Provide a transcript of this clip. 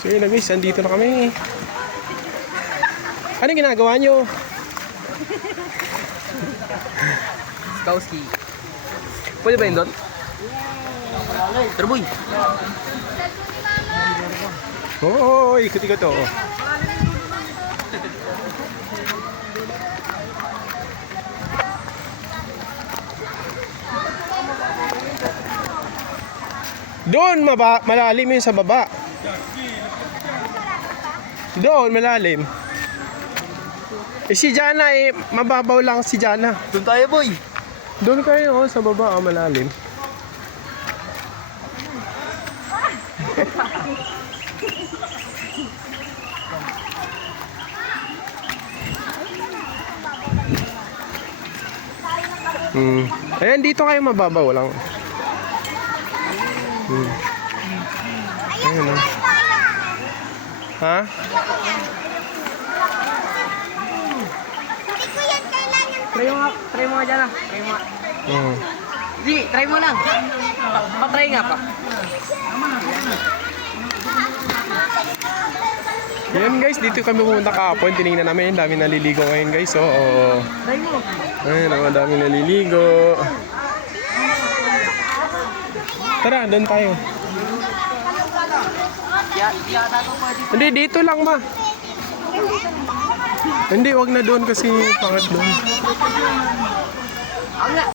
So yun na guys, andito na kami. Anong ginagawa nyo? Skowski. Pwede ba yun doon? Turboy. Oo, ikot-ikot to. Doon, malalim yun sa baba. Doon, malalim. Eh si Jana mababaw lang si Jana. Doon tayo, boy. Doon kayo, sa baba, malalim. Ayan, dito kayo mababaw lang. Ayan o. Ha? Try mo nga dyan lang. Try mo nga. Di, try mo lang. Pa-try nga pa. Ayan guys, dito kami pumunta kahapon. Tinignan namin, dami naliligo ngayon guys. Oo. Try mo. Ayan, dami naliligo. Tara, doon tayo. Hindi, dito lang ma. Hindi, wag na doon kasi pangat doon.